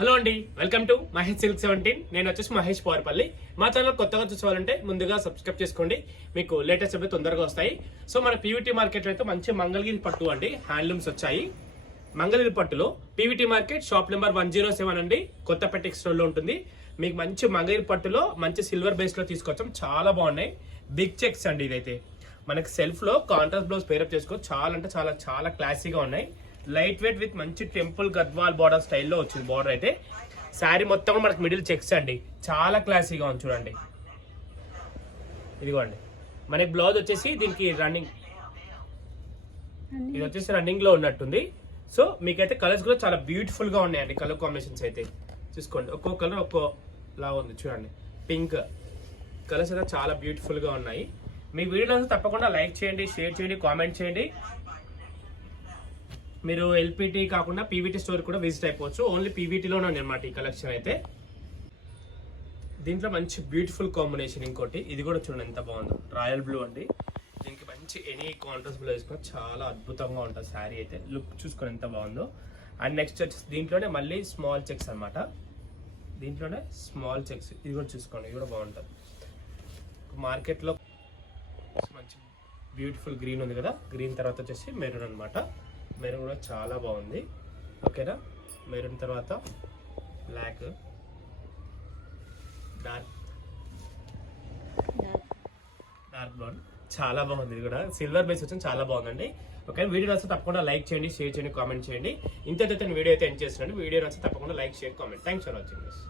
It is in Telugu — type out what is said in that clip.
హలో అండి, వెల్కమ్ టు మహేష్ సిల్క్ 17. నేను వచ్చేసి మహేష్ పవర్పల్లి. మా ఛానల్ కొత్తగా చూసుకోవాలంటే ముందుగా సబ్స్క్రైబ్ చేసుకోండి, మీకు లేటెస్ట్ అప్డేట్ తొందరగా వస్తాయి. సో మన పీవీటీ మార్కెట్లో అయితే మంచి మంగళగిరి పట్టు అండి హ్యాండ్లూమ్స్ వచ్చాయి. మంగళగిరి పట్టులో పీవీటీ మార్కెట్ షాప్ నెంబర్ 107 అండి, కొత్తపేట ఎక్స్టోర్లో ఉంటుంది. మీకు మంచి మంగళగిరి పట్టులో మంచి సిల్వర్ బేస్లో తీసుకొచ్చాం, చాలా బాగున్నాయి. బిగ్ చెక్స్ అండి, ఇదైతే మనకి సెల్ఫ్లో కాంట్రాస్ట్ బ్లౌజ్ పేరప్ చేసుకో, చాలా అంటే చాలా చాలా క్లాసీగా ఉన్నాయి. లైట్ వెయిట్ విత్ మంచి టెంపుల్ గద్వాల్ బార్డర్ స్టైల్లో వచ్చింది. బార్డర్ అయితే శారీ మొత్తం మనకి మిడిల్ చెక్స్ అండి, చాలా క్లాసీగా ఉంది చూడండి. ఇదిగోండి మనకి బ్లౌజ్ వచ్చేసి దీనికి రన్నింగ్, ఇది వచ్చేసి రన్నింగ్ లో ఉన్నట్టుంది. సో మీకైతే కలర్స్ కూడా చాలా బ్యూటిఫుల్ గా ఉన్నాయండి. కలర్ కాంబినేషన్స్ అయితే చూసుకోండి, ఒక్కో కలర్ ఒక్కో లా ఉంది చూడండి. పింక్ కలర్స్ అయితే చాలా బ్యూటిఫుల్ గా ఉన్నాయి. మీ వీడియోస్ తప్పకుండా లైక్ చేయండి, షేర్ చేయండి, కామెంట్ చేయండి. మీరు ఎల్పిటి కాకుండా పీవీటీ స్టోర్ కూడా విజిట్ అయిపోవచ్చు. ఓన్లీ పీవీటీలోనే ఉంది అనమాట ఈ కలెక్షన్ అయితే. దీంట్లో మంచి బ్యూటిఫుల్ కాంబినేషన్ ఇంకోటి, ఇది కూడా చూడండి ఎంత బాగుందో, రాయల్ బ్లూ అండి. దీనికి మంచి ఎనీ కాంట్రాస్ట్ బ్లూ వేసుకుని చాలా అద్భుతంగా ఉంటుంది శారీ అయితే. లుక్ చూసుకొని ఎంత బాగుందో. అండ్ నెక్స్ట్ వచ్చేసి దీంట్లోనే మళ్ళీ స్మాల్ చెక్స్ అనమాట, దీంట్లోనే స్మాల్ చెక్స్, ఇది కూడా చూసుకోండి, ఇది కూడా బాగుంటుంది. మార్కెట్లో మంచి బ్యూటిఫుల్ గ్రీన్ ఉంది కదా, గ్రీన్ తర్వాత వచ్చేసి మెరూన్ అనమాట. మెరూన్ కూడా చాలా బాగుంది, ఓకేనా. మెరూన్ తర్వాత బ్లాక్, డార్క్ బ్రౌన్, చాలా బాగుంది. ఇది కూడా సిల్వర్ బేస్ వచ్చింది, చాలా బాగుందండి. ఓకే, వీడియో నచ్చితే తప్పకుండా లైక్ చేయండి, షేర్ చేయండి, కామెంట్ చేయండి. ఇంతైతే వీడియో అయితే ఎండ్ చేస్తున్నాను. వీడియో నచ్చితే తప్పకుండా like, share, comment. Thanks for watching this.